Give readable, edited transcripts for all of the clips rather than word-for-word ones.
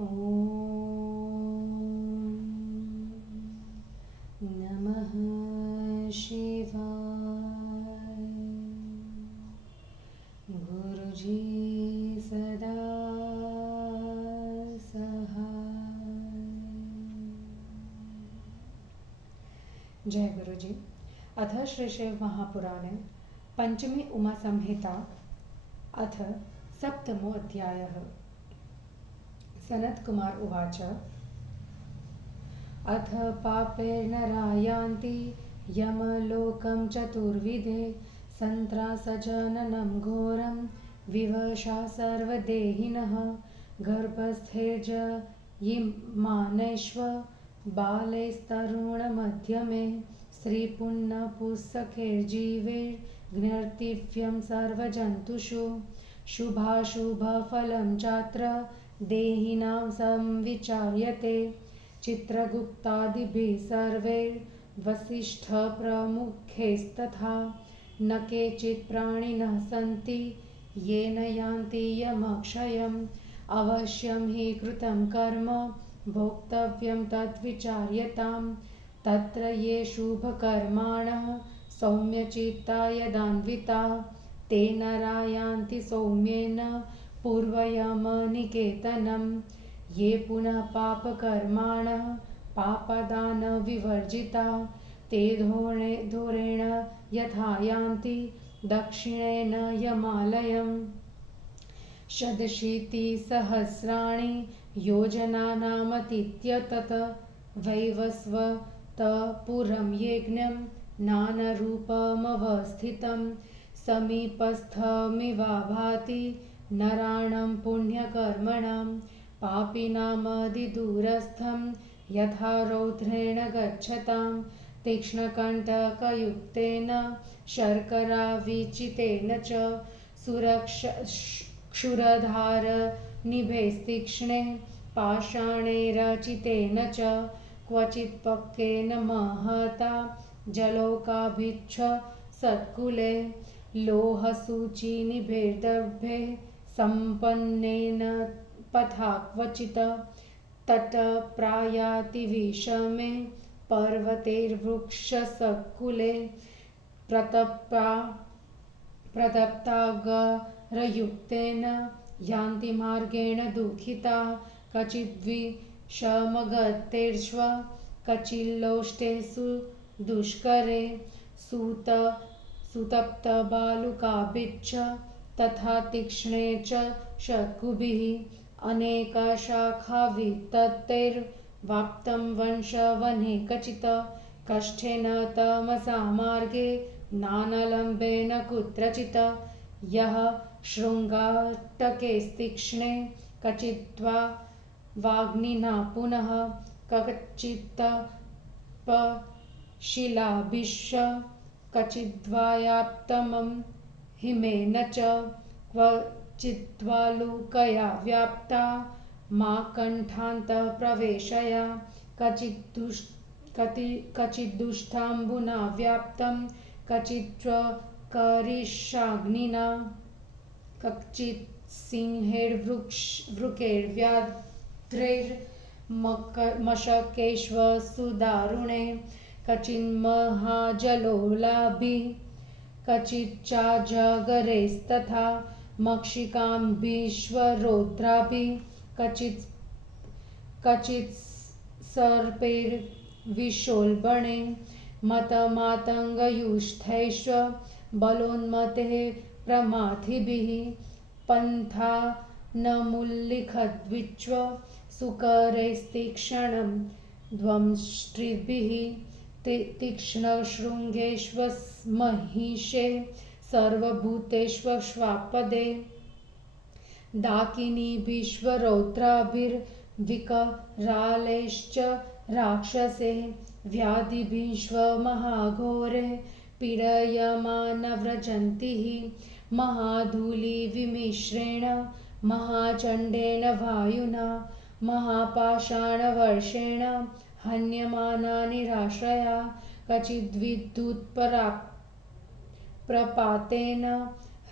ॐ नमः शिवाय। गुरुजी सदा सहाय। जय गुरुजी। अथ श्री शिव महापुराणे पंचमी उमा संहिता अथ सप्तमो अध्यायः। सनत कुमार उवाच। अथ पापेर्नरा यान्ति यमलोकं चतुर्विधे सन्त्रासजननं घोरं विवशा सर्वदेहिनः गर्भस्थैर्जयिमानैष्व बालैस्तरुणमध्यमे स्त्रीपुंनपुंसकैर्जीवैर्घ्नर्तिव्यं सर्वजन्तुषु शुभाशुभफलं चात्र देहिनां संविचार्यते चित्रगुप्तादिभिः सर्वैर्वसिष्ठप्रमुखैस्तथा न केचित् प्राणिनः सन्ति येन यान्ति यमक्षयम् अवश्यं हि कृतं कर्म भोक्तव्यं तद्विचार्यताम् तत्र ये शुभकर्माणः सौम्यचित्ता यदान्विताः ते नरा यान्ति सौम्येन पूर्वयमनिकेतनं ये पुनः पापकर्माणः पापदानविवर्जिता ते धूरेण यथा यान्ति दक्षिणेन यमालयम् षडशीतिसहस्राणि योजनानामतीत्यतत वैवस्वतपुरं यज्ञं नानरूपमवस्थितं समीपस्थमिवाभाति नराणां पुण्यकर्मणां पापिनामधिदूरस्थं यथा रौद्रेण गच्छतां तीक्ष्णकण्टकयुक्तेन शर्कराविचितेन च क्षुरधारनिभैस्तीक्ष्णे पाषाणैरचितेन च क्वचित् पक्केन महता जलौकाभिच्छ सत्कुले लोहसूचिनिभैर्दर्भे सम्पन्नेन पथा क्वचित् तटप्रायातिविषमे पर्वतैर्वृक्षसत्कुले प्रतप्तागरयुक्तेन यान्ति मार्गेण दुःखिता कचिद्विषमगतैर्श्व कचिल्लोष्टेषु दुष्करे सुतप्तबालुकाभिश्च तथा तीक्ष्णे च शकुभिः अनेकशाखाविततैर्वाप्तं वंशवने कचित् कष्टेन तमसा मार्गे नानलम्बेन कुत्रचित् यः शृङ्गाटकेस्तीक्ष्णे कचिद्वा वाग्निना पुनः कचित्तपशिलाभिश्च कचिद्वायाप्तमं हिमेन च क्वचिद्वालुकया व्याप्ता माकण्ठान्तप्रवेशया कचिद्दुष्टाम्बुना व्याप्तं कचिच्चकरिष्याग्निना कचित् सिंहैर्वृकैर्व्याघ्रैर्मशकैश्व सुदारुणे कचिन्महाजलोलाभिः कचिच्चाजगरैस्तथा मक्षिकाम्भीश्वरौद्राभिः कचित् सर्पैर्विशोल्बणे मतमातङ्गयुष्टैश्च बलोन्मतैः प्रमाथिभिः पन्थानमुल्लिखद्विच्व सुकरैस्तीक्ष्णं ध्वंष्ट्रिभिः तीक्ष्णशृङ्गेष्वमहिषे सर्वभूतेष्वश्वापदे डाकिनीभिश्वरौद्राभिर्विकरालैश्च राक्षसे व्याधिभिश्वमहाघोरे पीडयमानव्रजन्तिः महाधूलिविमिश्रेण महाचण्डेन वायुना महापाषाणवर्षेण हन्यमाना निराश्रया कचिद्विद्युत्प्रपातेन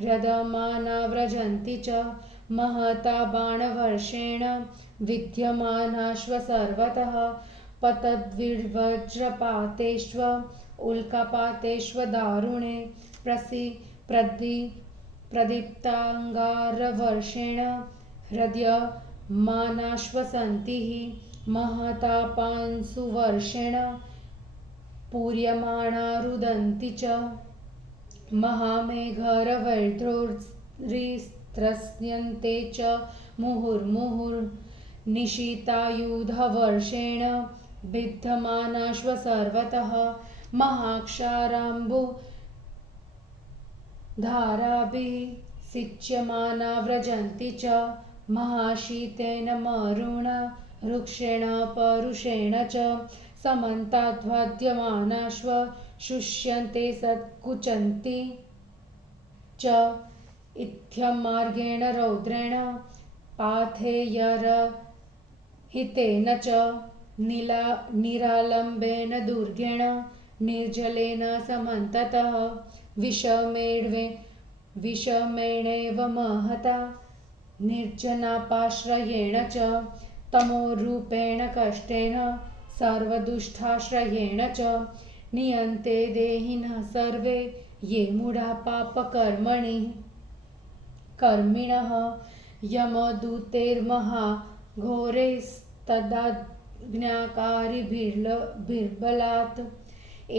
ह्यदमाना व्रजन्ति च महता बाणवर्षेण विद्यमानाश्व सर्वतः पतद्विवज्रपातेष्व उल्कापातेष्व दारुणे प्रदीप्ताङ्गारवर्षेण हृद्यमानाश्व सन्तिः महतापांसुवर्षेण पूर्यमाणा रुदन्ति च महामेघरवैद्रोस्त्रस्यन्ते च मुहुर्मुहुर्निशीतायुधवर्षेण विद्यमानाश्व सर्वतः महाक्षाराम्बुधाराभिः सिच्यमाना व्रजन्ति च महाशीतेन मरुण रुक्षेण परुषेण च समन्ताद्वाद्यमानाश्व शुष्यन्ते सत्कुचन्ति च इत्थमार्गेण रौद्रेण पाथेयरहितेन च निरालम्बेन दुर्गेण निर्जलेन समन्ततः विषमेणैव महता निर्जनापाश्रयेण च तमोरूपेण कष्टेन सर्वदुष्टाश्रयेण च नियन्ते देहिनः सर्वे ये मूढा पापकर्मिणः यमदूतैर्महाघोरैस्तदाज्ञाकारिभिर्बलात्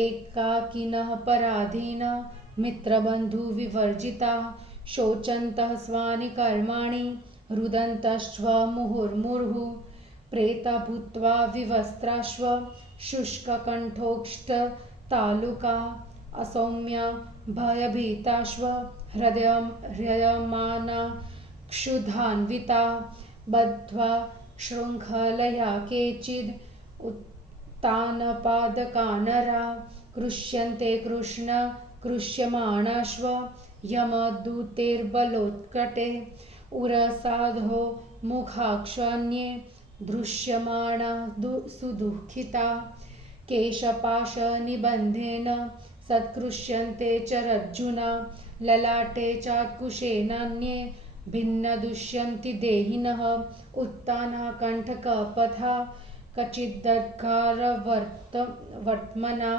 एकाकिनः पराधीना मित्रबन्धुविवर्जिताः शोचन्तः स्वानि कर्माणि रुदन्तश्च मुहुर्मुहुः प्रेता भूत्वा विवस्त्राश्व शुष्ककण्ठोष्ठतालुका असौम्या भयभीताश्व हृदयमाना क्षुधान्विता बद्ध्वा शृङ्खलया केचिद् उत्तानपादकानरा कृष्यन्ते कृष्यमाणाश्व यमदूतैर्बलोत्कटे उरसाधो मुखाक्षान्ये दृश्यमाणा सुदुःखिता केशपाशनिबन्धेन सत्कृष्यन्ते च रज्जुना ललाटे चाकुशेनान्ये भिन्नदुष्यन्ति देहिनः उत्ताना कण्ठकपथा कचिद्दद्गारवर्त्मना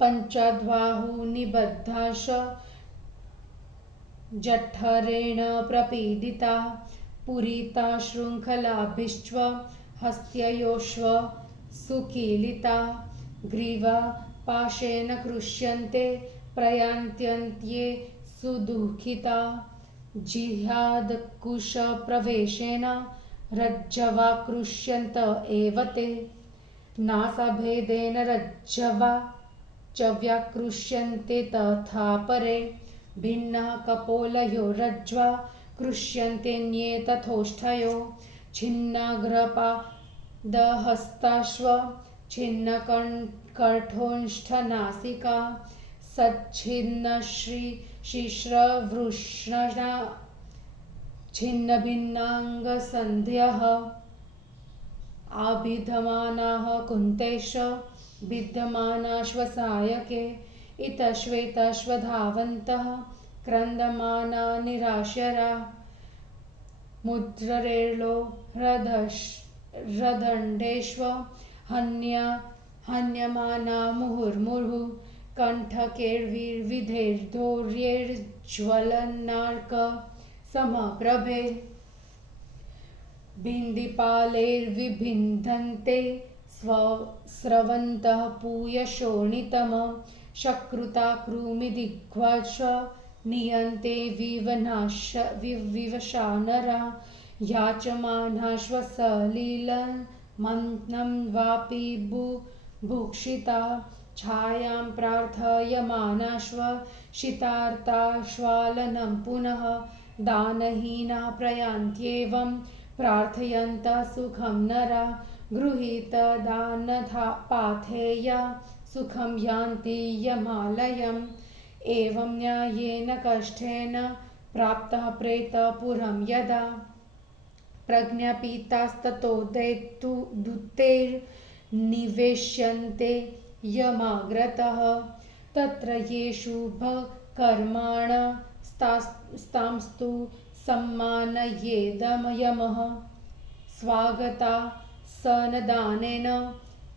पञ्चद्बाहुनिबद्धाश्च जठरेण प्रपीडिता पूरिता शृङ्खलाभिश्च हस्तयोश्व सुकीलिता ग्रीवा पाशेन कृष्यन्ते प्रयान्त्यन्त्ये सुदुःखिता जिह्वादकुशप्रवेशेन रज्जवा कृष्यन्त एव ते नासाभेदेन रज्जवा च व्याकृष्यन्ते तथा परे भिन्नः कपोलयो रज्ज्वा कृष्यन्तेऽन्ये तथोष्ठयो छिन्नाग्रपादहस्ताश्व छिन्नकण्ठोष्ठनासिका सच्छिन्नशिश्रवृष्णा छिन्नभिन्नाङ्गसन्ध्यः आभिधमानाः कुन्तेश विद्यमानाश्वसायके इतश्वेतश्वधावन्तः क्रन्दमाना निराशरा मुद्ररेलो हृदण्डेष्व हन्यमाना मुहुर्मुहुः कण्ठकैर्विविधैर्धौर्यैर्ज्वलन्नार्क समप्रभे बिन्दिपालैर्विभिन्दन्ते स्रवन्तः पूयशोणितम शकृता कृमिदिग्वश नियन्ते विवशानरा याचमानाश्वसलिलं मन्नं वापि बुभुक्षिता छायां प्रार्थयमानाश्व शितार्ताश्वालनं पुनः दानहीना प्रयान्त्येवं प्रार्थयन्तः सुखं नरा गृहीतदानधा पाथेया सुखं यान्ति यमालयम् एवं न्यायेन कष्टेन प्राप्तः प्रेतपुरं यदा प्रज्ञापितास्ततो दूतैर्निवेश्यन्ते यमाग्रतः तत्र ये शुभकर्माणस्तांस्तु सम्मानयेदमयमः स्वागता सनदानेन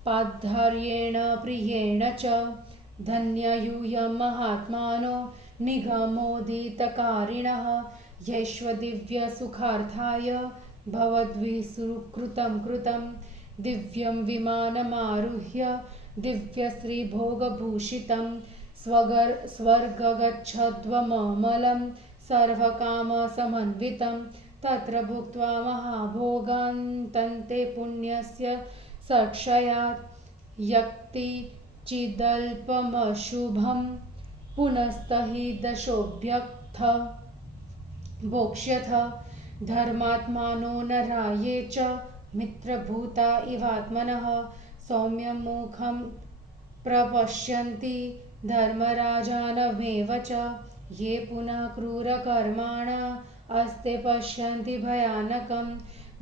पाद्धर्येण प्रियेण च धन्ययूयं महात्मानो निगमोदितकारिणः यैष्वदिव्यसुखार्थाय भवद्भिः सुकृतं कृतं दिव्यं विमानमारुह्य दिव्यश्रीभोगभूषितं स्वर्गगच्छध्वममलं सर्वकामसमन्वितं तत्र भुक्त्वा महाभोगान् तन्ते पुण्यस्य सक्षयात् यक्ति चिदल्पमशुभं पुनस्तहि दशोऽभ्यक्थ भोक्ष्यथ धर्मात्मानो नरा ये च मित्रभूता इवात्मनः सौम्यं मुखं प्रपश्यन्ति धर्मराजानमेव च ये पुनः क्रूरकर्माण अस्ते पश्यन्ति भयानकं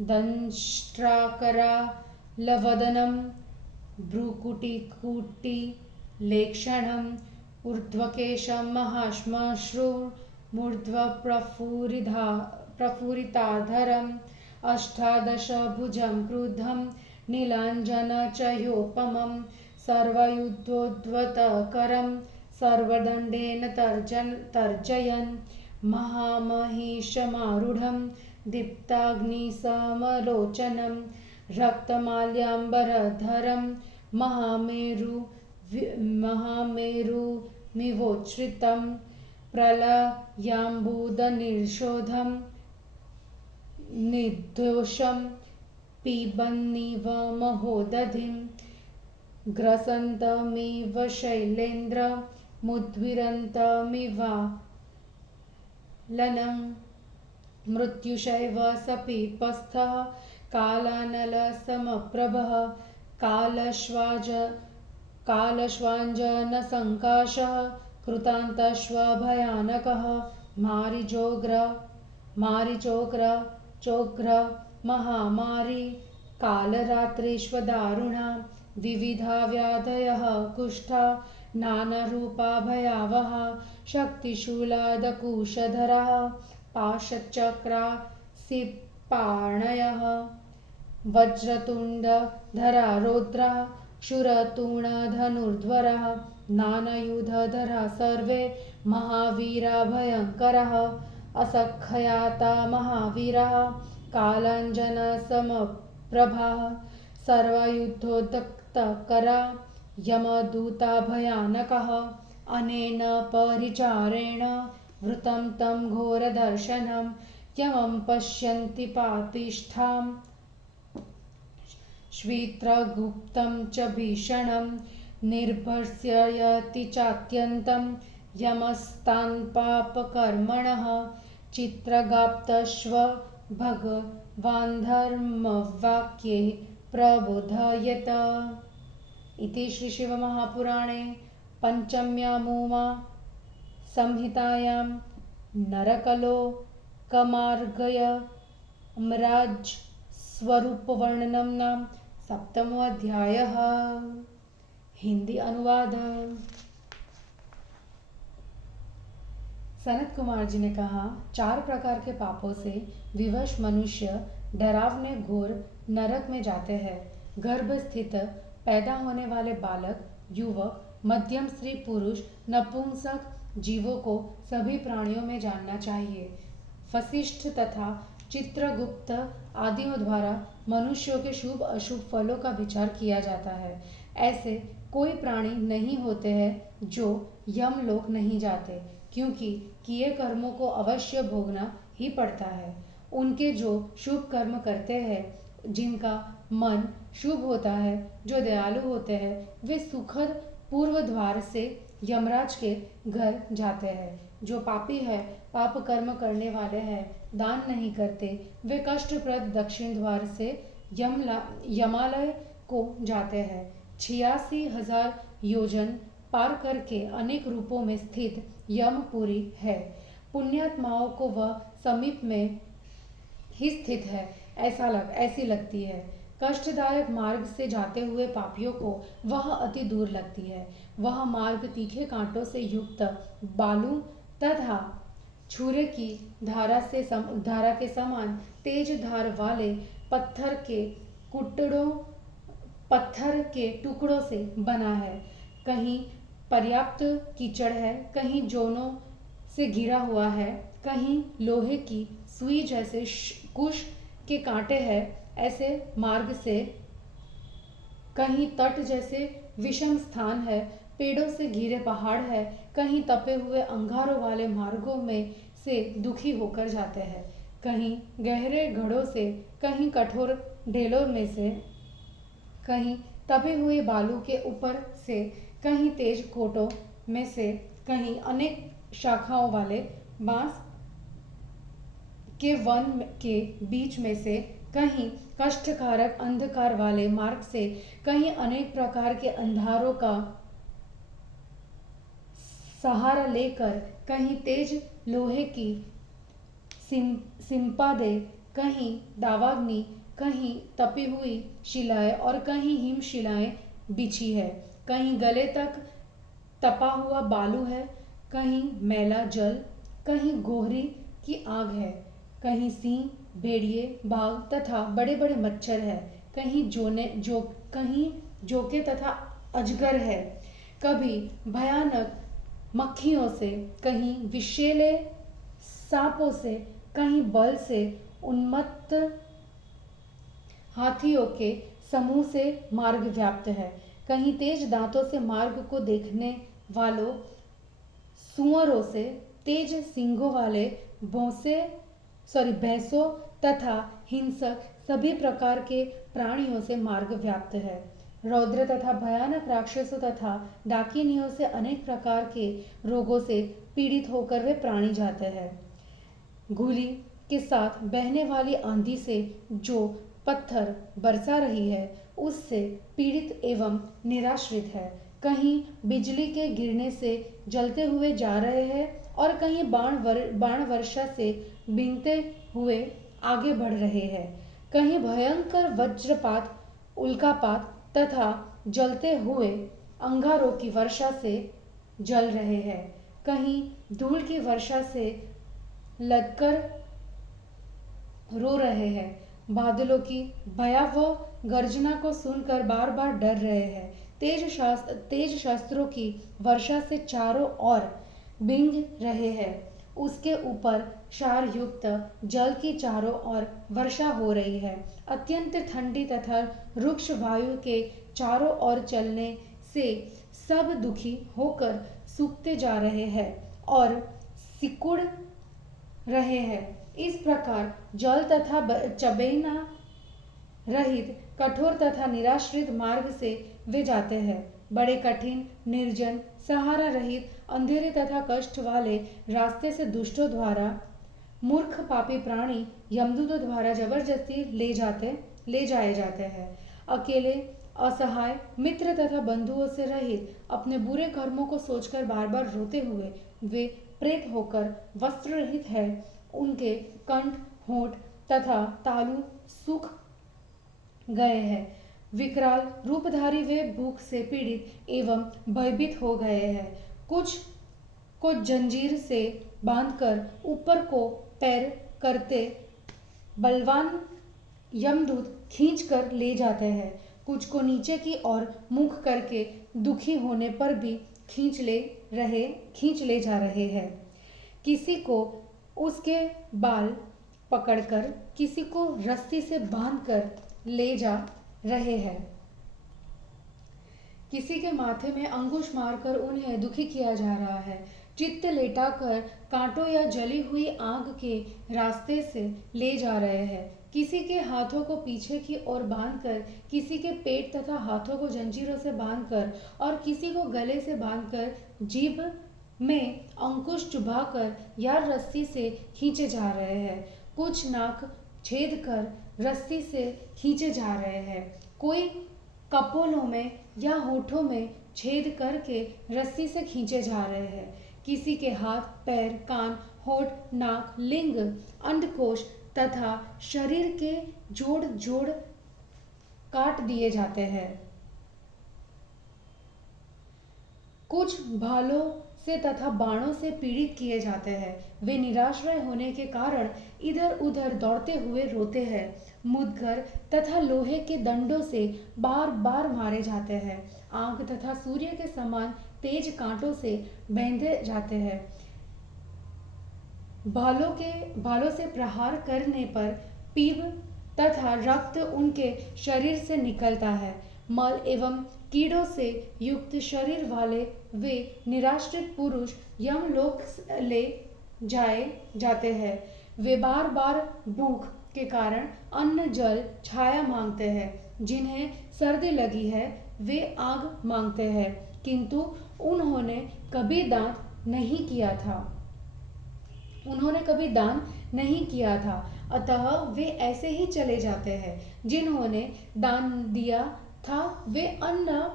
दंष्ट्राकरालवदनं भ्रूकुटिकुटिलेक्षणम् ऊर्ध्वकेशं महाश्मश्रुमूर्ध्वप्रफुरिताधरम् अष्टादशभुजं क्रुद्धं नीलाञ्जनचयोपमं सर्वयुद्धोद्वतकरं सर्वदण्डेन तर्जयन् महामहिषमारूढं दीप्ताग्निसमलोचनं रक्तमाल्याम्बरधरं महामेरुमिवोच्छ्रितं प्रलयाम्बुदनिर्शोधं निर्दोषं पिबन्निव महोदधिं ग्रसन्तमिव शैलेन्द्रमुद्विरन्तमिवालनं मृत्युशैव सपीपस्थः कालानलसमप्रभः कालश्वाञ्जनसङ्काशः कृतान्तश्वभयानकः चोग्र महामारी कालरात्रिष्वदारुणा विविधा व्याधयः कुष्ठा नानारूपा भयावहा शक्तिशूलादकुशधरः पाशचक्रासिपाणयः वज्रतुण्डधरा रौद्रः क्षुरतुणधनुर्ध्वरः नानायुधधरा सर्वे महावीरा भयङ्करः असख्याता महावीरः कालाञ्जनसमप्रभाः सर्वयुद्धोद्दक्तकरा यमदूता भयानकः अनेन परिचारेण वृतं तं घोरदर्शनं यमं पश्यन्ति पापिष्ठां श्वित्रगुप्तं च भीषणं निर्भर्स्यति चात्यन्तं यमस्तान्पापकर्मणः चित्रगाप्तश्व भगवान् धर्मवाक्ये प्रबोधयेत। इति श्री शिवमहापुराणे पंचम्यामुमा संहितायां नरकलोकमार्गयमराज स्वरूपवर्णनम नाम 7वां अध्यायः। हिंदी अनुवाद। सनत कुमार जी ने कहा, 4 प्रकार के पापों से विवश मनुष्य डरावने घोर नरक में जाते हैं। गर्भ स्थित पैदा होने वाले बालक, युवक, मध्यम स्त्री पुरुष, नपुंसक जीवों को सभी प्राणियों में जानना चाहिए। वशिष्ठ तथा चित्रगुप्त आदियों द्वारा मनुष्यों के शुभ अशुभ फलों का विचार किया जाता है। ऐसे कोई प्राणी नहीं होते हैं जो यमलोक नहीं जाते, क्योंकि किए कर्मों को अवश्य भोगना ही पड़ता है। उनके जो शुभ कर्म करते हैं, जिनका मन शुभ होता है, जो दयालु होते हैं, वे सुखद पूर्व द्वार से यमराज के घर जाते हैं। जो पापी है, पाप कर्म करने वाले हैं, दान नहीं करते, वे कष्टप्रद दक्षिण द्वार से यमालय को जाते हैं। 86,000 योजन पार करके अनेक रूपों में स्थित यमपुरी है। पुण्यात्माओं को वह समीप में ही स्थित है ऐसी लगती है। कष्टदायक मार्ग से जाते हुए पापियों को वह अति दूर लगती है। वह मार्ग तीखे कांटों से युक्त बालू तथा छुरे की धारा के समान तेज धार वाले कुटड़ों पत्थर के टुकड़ों से बना है। कहीं पर्याप्त कीचड़ है, कहीं जोनों से घिरा हुआ है, कहीं लोहे की सुई जैसे कुश के कांटे हैं। ऐसे मार्ग से कहीं तट जैसे विषम स्थान है, पेड़ों से घिरे पहाड़ है, कहीं तपे हुए अंगारों वाले मार्गों में से दुखी होकर जाते हैं, कहीं गहरे घड़ों से, कहीं कठोर ढेलों में से, कहीं तपे हुए बालू के ऊपर से, कहीं तेज कोटों में से, कहीं अनेक शाखाओं वाले बांस के वन के बीच में से, कहीं कष्टकारक अंधकार वाले मार्ग से, कहीं अनेक प्रकार के अंधारों का सहारा लेकर, कहीं तेज लोहे की सिंपादे, कहीं दावाग्नि, कहीं तपी हुई शिलाएं और कहीं हिमशिलाएं बिछी है, कहीं गले तक तपा हुआ बालू है, कहीं मैला जल, कहीं गोहरी की आग है, कहीं सिंह, भेड़िए, बाघ तथा बड़े बड़े मच्छर है, कहीं जोके तथा अजगर है, कभी भयानक मक्खियों से, कहीं विषैले सांपों से, कहीं बल से उन्मत्त हाथियों के समूह से मार्ग व्याप्त है, कहीं तेज दांतों से मार्ग को देखने वालों सुअरों से, तेज सींगों वाले भैंसों तथा हिंसक सभी प्रकार के प्राणियों से मार्ग व्याप्त है। रौद्र तथा भयानक राक्षसों तथा डाकिनियों से अनेक प्रकार के रोगों से पीड़ित होकर वे प्राणी जाते हैं। घूली के साथ बहने वाली आंधी से जो पत्थर बरसा रही है, उससे पीड़ित एवं निराश्रित है। कहीं बिजली के गिरने से जलते हुए जा रहे हैं और कहीं बाण वर्षा से बीनते हुए आगे बढ़ रहे हैं। कहीं भयंकर वज्रपात, उल्कापात तथा जलते हुए अंगारों की वर्षा से जल रहे हैं। कहीं धूल की वर्षा से लदकर रो रहे हैं। बादलों की भयावह गर्जना को सुनकर बार बार डर रहे हैं। तेज शस्त्रों की वर्षा से चारों ओर भीग रहे हैं। उसके ऊपर क्षार युक्त जल की चारों ओर वर्षा हो रही है। अत्यंत ठंडी तथा रुक्ष वायु के चारों ओर चलने से सब दुखी होकर सूखते जा रहे हैं और सिकुड़ रहे हैं। इस प्रकार जल तथा चबेना रहित कठोर तथा निराश्रित मार्ग से वे जाते हैं। बड़े कठिन, निर्जन, सहारा रहित, अंधेरे तथा कष्ट वाले रास्ते से दुष्टों द्वारा, मूर्ख पापी प्राणी यमदूतों द्वारा जबरदस्ती ले जाए जाते हैं। अकेले, असहाय, मित्र तथा बंधुओं से रहित, अपने बुरे कर्मों को सोचकर बार बार रोते हुए वे प्रेत होकर वस्त्र रहित है। उनके कंठ, होंठ तथा तालु सूख गए हैं। विकराल रूपधारी वे भूख से पीड़ित एवं भयभीत हो गए हैं। कुछ को जंजीर से बांधकर ऊपर को पैर करते बलवान यमदूत खींच कर ले जाते हैं। कुछ को नीचे की ओर मुख करके दुखी होने पर भी खींच ले जा रहे हैं। किसी को उसके बाल पकड़कर, किसी को रस्सी से बांधकर ले जा रहे हैं। किसी के माथे में अंकुश मारकर उन्हें दुखी किया जा रहा है। चित्त लेटाकर कांटों या जली हुई आग के रास्ते से ले जा रहे हैं। किसी के हाथों को पीछे की ओर बांधकर, किसी के पेट तथा हाथों को जंजीरों से बांधकर और किसी को गले से बांधकर जीभ में अंकुश चुभाकर या रस्सी से खींचे जा रहे हैं। कुछ नाक छेद कर रस्सी से खींचे जा रहे हैं। कोई कपोलों में या होठों में छेद करके रस्सी से खींचे जा रहे हैं। किसी के हाथ, पैर, कान, होठ, नाक, लिंग, अंडकोश तथा शरीर के जोड़ काट दिए जाते हैं। कुछ भालों से तथा बाणों से पीड़ित किए जाते हैं। वे निराश्रय होने के कारण इधर उधर दौड़ते हुए रोते हैं। मुदगर तथा लोहे के दंडों से बार बार मारे जाते हैं। आग तथा सूर्य के समान तेज कांटों से बेंधे जाते हैं। भालों से प्रहार करने पर पीप तथा रक्त उनके शरीर से निकलता है। मल एवं कीड़ों से युक्त शरीर वाले वे निराश्रित पुरुष यमलोक ले जाए जाते हैं। वे बार बार भूख के कारण अन्न जल छाया मांगते हैं। जिन्हें सर्दी लगी है वे आग मांगते हैं, किंतु उन्होंने कभी दान नहीं किया था, अतः वे ऐसे ही चले जाते हैं। जिन्होंने दान दिया था वे अन्न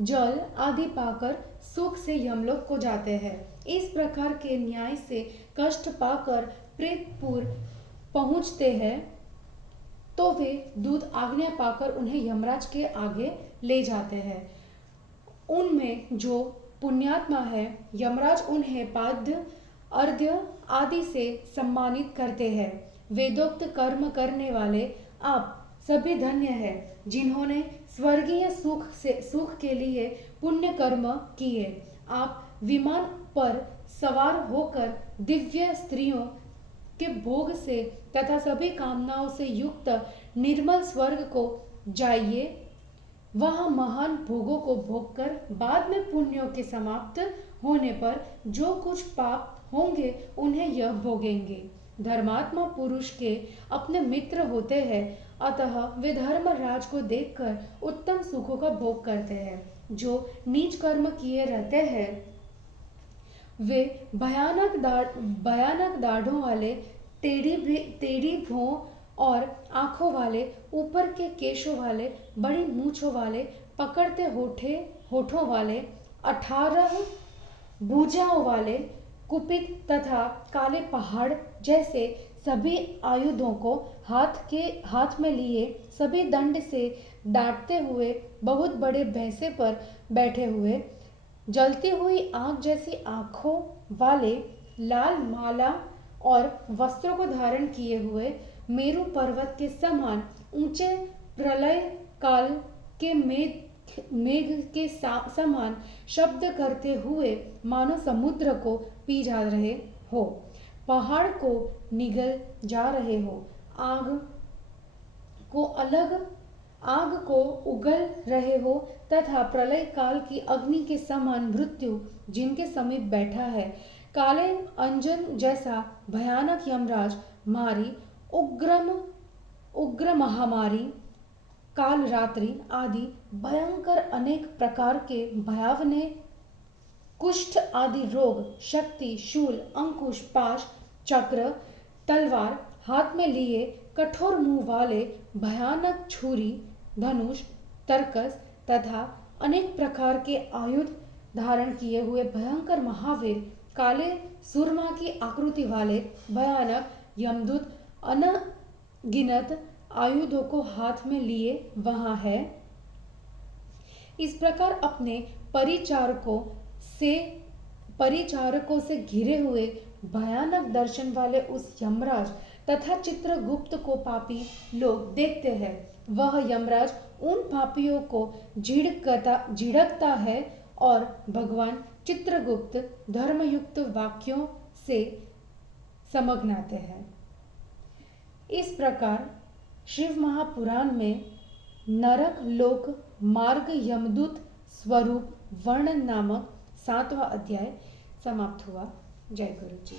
जल आदि पाकर सुख से यमलोक को जाते हैं। इस प्रकार के न्याय से कष्ट पाकर प्रेतपुर पहुंचते हैं तो वे दूत आज्ञा पाकर उन्हें यमराज के आगे ले जाते हैं। उनमें जो पुण्यात्मा है यमराज उन्हें पाद्य अर्घ्य आदि से सम्मानित करते हैं। वेदोक्त कर्म करने वाले आप सभी धन्य हैं, जिन्होंने स्वर्गीय सुख के लिए पुण्य कर्म किए। आप विमान पर सवार होकर दिव्य स्त्रियों के भोग से तथा सभी कामनाओं से युक्त निर्मल स्वर्ग को जाइए। वहाँ महान भोगों को भोग कर बाद में पुण्यों के समाप्त होने पर जो कुछ पाप होंगे उन्हें यह भोगेंगे। धर्मात्मा पुरुष के अपने मित्र होते हैं, अतः वे धर्मराज को देखकर उत्तम सुखों का भोग करते हैं। जो नीच कर्म किए रहते हैं वे भयानक दाढ़ों वाले, टेढ़ी भौं और आंखों वाले, ऊपर के केशों वाले, बड़ी मूछों वाले, पकड़ते होठों वाले, 18 भुजाओं वाले, कुपित तथा काले पहाड़ जैसे सभी आयुधों को हाथ में लिए, सभी दंड से डांटते हुए, बहुत बड़े भैंसे पर बैठे हुए, जलती हुई आग जैसी आंखों वाले, लाल माला और वस्त्रों को धारण किए हुए, मेरु पर्वत के समान ऊंचे, प्रलय काल के मेघ के समान शब्द करते हुए मानो समुद्र को पी जा रहे हो, पहाड़ को निगल जा रहे हो, आग को उगल रहे हो तथा प्रलय काल की अग्नि के समान मृत्यु जिनके समीप बैठा है। काले अंजन जैसा भयानक यमराज मारी, उग्र महामारी, काल रात्रि आदि भयंकर अनेक प्रकार के भयावने कुष्ठ आदि रोग, शक्ति, शूल, अंकुश, पाश, चक्र, तलवार हाथ में लिए, कठोर मुंह वाले, भयानक छुरी, धनुष, तरकस तथा अनेक प्रकार के आयुध धारण किए हुए भयंकर महावीर, काले सुरमा की आकृति वाले भयानक यमदूत अनगिनत आयुधों को हाथ में लिए वहां है। इस प्रकार अपने परिचारकों से घिरे हुए भयानक दर्शन वाले उस यमराज तथा चित्रगुप्त को पापी लोग देखते हैं। वह यमराज उन पापियों को झिड़कता है और भगवान चित्रगुप्त धर्मयुक्त वाक्यों से समझाते हैं। इस प्रकार शिव महापुराण में नरक लोक मार्ग यमदूत स्वरूप वर्णन नामक 7वां अध्याय समाप्त हुआ। जय गुरु जी।